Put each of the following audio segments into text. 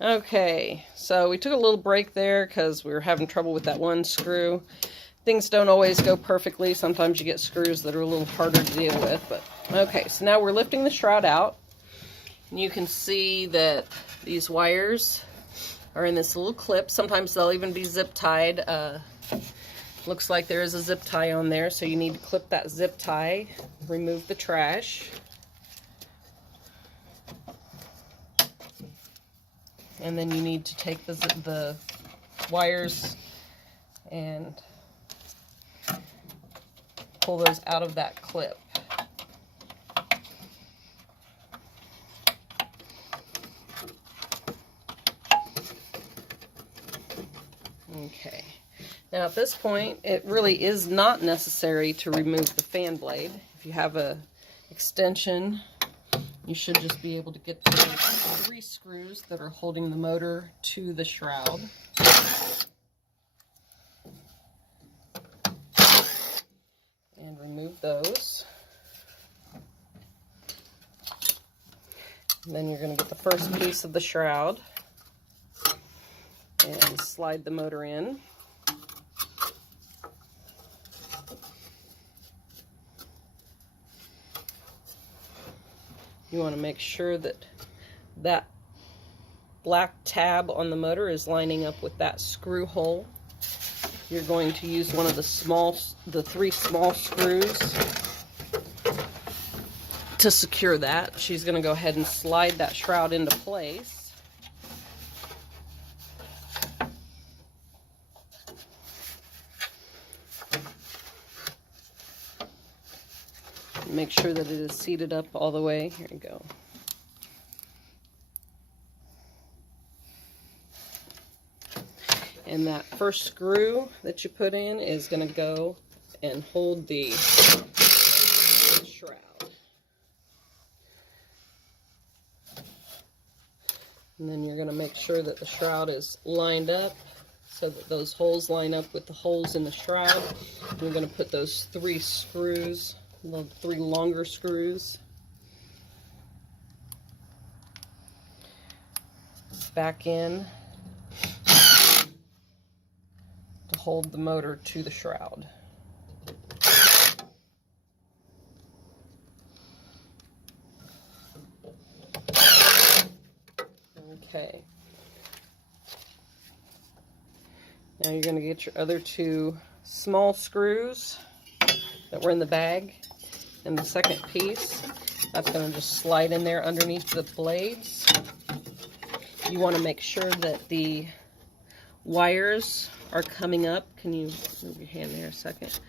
Okay, so we took a little break there because we were having trouble with that one screw. Things don't always go perfectly. Sometimes you get screws that are a little harder to deal with. But okay, so now we're lifting the shroud out. And you can see that these wires are in this little clip. Sometimes they'll even be zip tied. Looks like there is a zip tie on there, so you need to clip that zip tie, remove the trash. And then you need to take the wires and pull those out of that clip. Okay. Now at this point, it really is not necessary to remove the fan blade. If you have a extension, you should just be able to get the 3 screws that are holding the motor to the shroud. And remove those. And then you're going to get the first piece of the shroud and slide the motor in. You want to make sure that that black tab on the motor is lining up with that screw hole. You're going to use one of the 3 small screws to secure that. She's going to go ahead and slide that shroud into place. Make sure that it is seated up all the way. Here you go. And that first screw that you put in is going to go and hold the shroud. And then you're going to make sure that the shroud is lined up so that those holes line up with the holes in the shroud. You're going to put those 3 screws, the 3 longer screws, back in to hold the motor to the shroud. Okay. Now you're going to get your other 2 small screws that were in the bag, and the second piece that's going to just slide in there underneath the blades. You want to make sure that the wires are coming up. Can you move your hand there a second?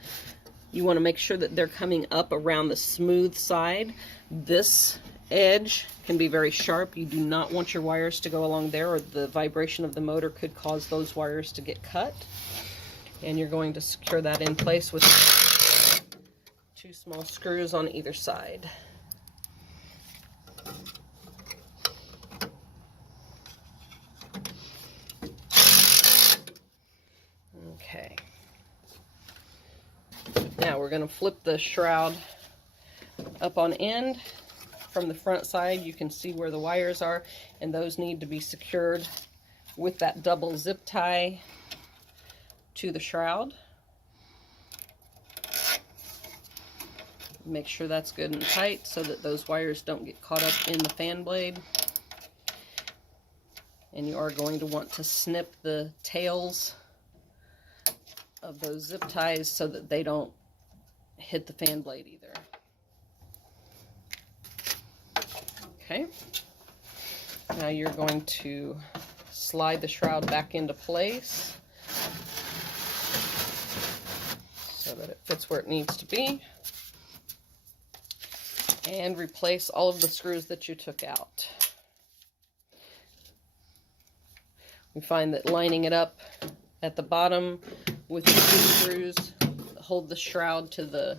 You want to make sure that they're coming up around the smooth side. This edge can be very sharp. You do not want your wires to go along there, or the vibration of the motor could cause those wires to get cut. And you're going to secure that in place with 2 small screws on either side. Okay. Now we're going to flip the shroud up on end. From the front side, you can see where the wires are, and those need to be secured with that double zip tie to the shroud. Make sure that's good and tight so that those wires don't get caught up in the fan blade. And you are going to want to snip the tails of those zip ties so that they don't hit the fan blade either. Okay. Now you're going to slide the shroud back into place so that it fits where it needs to be. And replace all of the screws that you took out. We find that lining it up at the bottom with the 2 screws that hold the shroud to the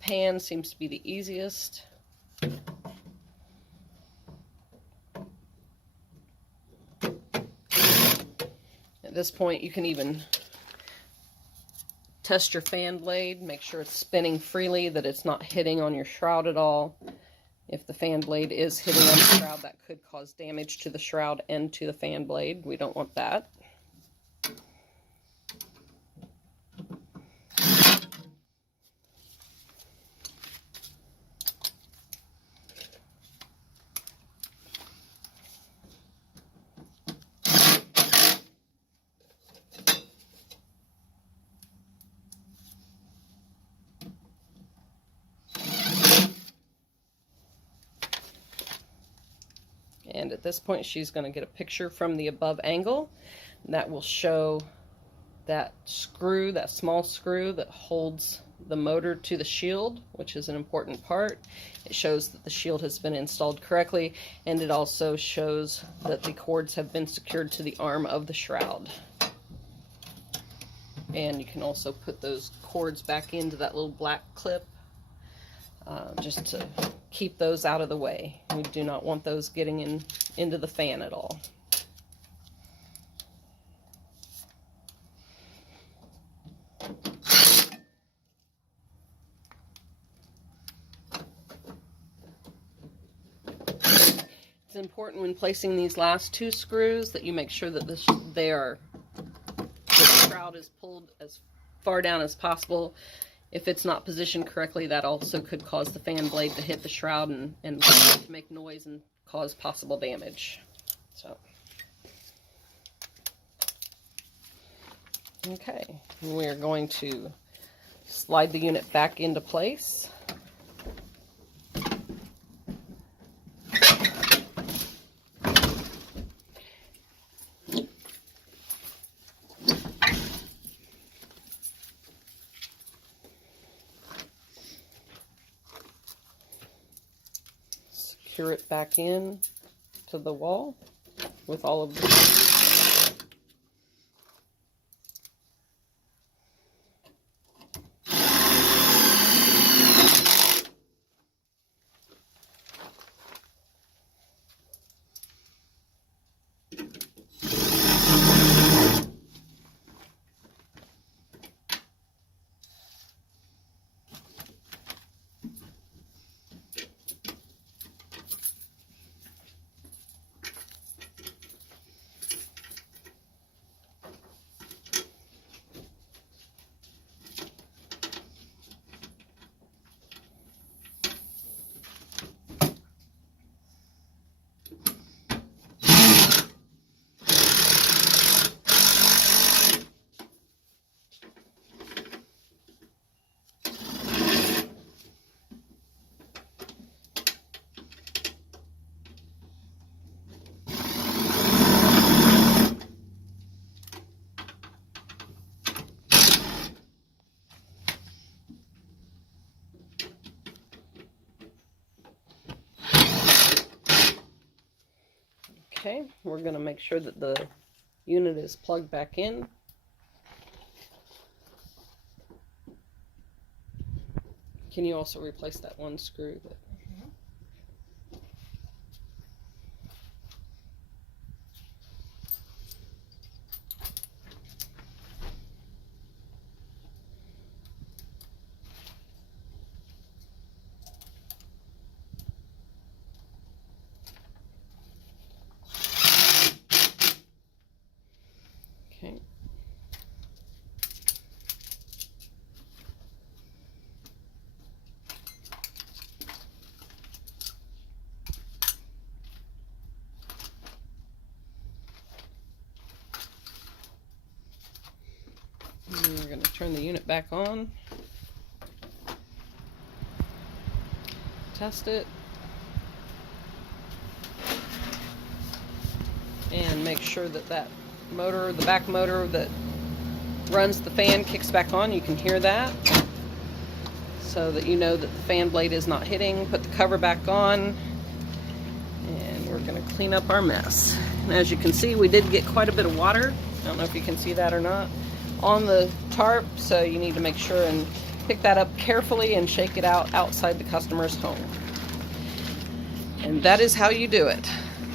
pan seems to be the easiest. At this point, you can even test your fan blade, make sure it's spinning freely, that it's not hitting on your shroud at all. If the fan blade is hitting on the shroud, that could cause damage to the shroud and to the fan blade. We don't want that. And at this point, she's going to get a picture from the above angle. That will show that screw, that small screw that holds the motor to the shield, which is an important part. It shows that the shield has been installed correctly, and it also shows that the cords have been secured to the arm of the shroud. And you can also put those cords back into that little black clip, just to keep those out of the way. We do not want those getting into the fan at all. It's important when placing these last two screws that you make sure that the shroud is pulled as far down as possible. If it's not positioned correctly, that also could cause the fan blade to hit the shroud and make noise and cause possible damage. So, okay, we're going to slide the unit back into place. Secure it back in to the wall with all of the screws. Okay, we're going to make sure that the unit is plugged back in. Can you also replace that one screw that okay. And we're going to turn the unit back on, test it, and make sure that that motor, the back motor that runs the fan, kicks back on. You can hear that, so that you know that the fan blade is not hitting. Put the cover back on, and we're going to clean up our mess. And as you can see, we did get quite a bit of water. I don't know if you can see that or not on the tarp, so you need to make sure and pick that up carefully and shake it out outside the customer's home. And that is how you do it.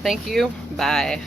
Thank you. Bye.